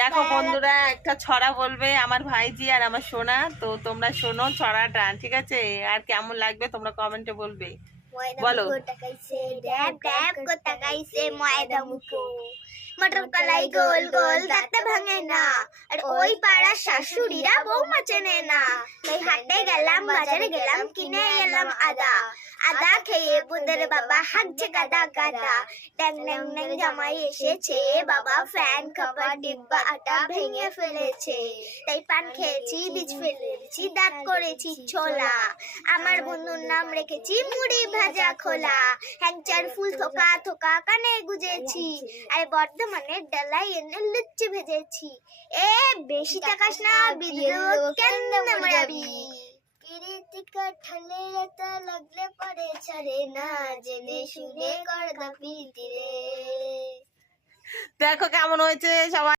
দেখো বন্ধুরা, একটা ছড়া বলবে আমার ভাইজি আর আমার সোনা, তো তোমরা শোনো ছড়াটা, ঠিক আছে? আর কেমন লাগবে তোমরা কমেন্টে বলবে। বলো। মটর কলাই গোল গোল তাতে ভাঙে না, আর ওই পাড়ার শাশুড়িরা বৌমা চেনে না। তাই হাটে গেলাম, বাজারে গেলাম, কিনে এলাম আদা। আদা খেয়ে বুদের বাবা হাঁকছে গাদা গাদা। ড্যাং ড্যাং ড্যাং জামাই এসেছে, বাবা ফ্যান খাবার ডিব্বা আটা ভেঙে ফেলেছে। তাই পান খেয়েছি, বীজ ফেলেছি, দাঁত করেছি ছোলা। আমার বন্ধুর নাম রেখেছি মুড়ি ভাজা খোলা। হ্যাংচার ফুল থোকা থোকা কানে গুজেছি, আর বর্ধমানের ডালাই এনে লুচি ভেজেছি। এ বেশি টাকাস না, বিদ্যুৎ কেন মরাবি। পিরিতি কাঠালে রাতা লাগলে পরে ছাড়ে না, জেনে শুনে কর দা পিরিতি রে। দেখো কেমন হয়েছে সবাই।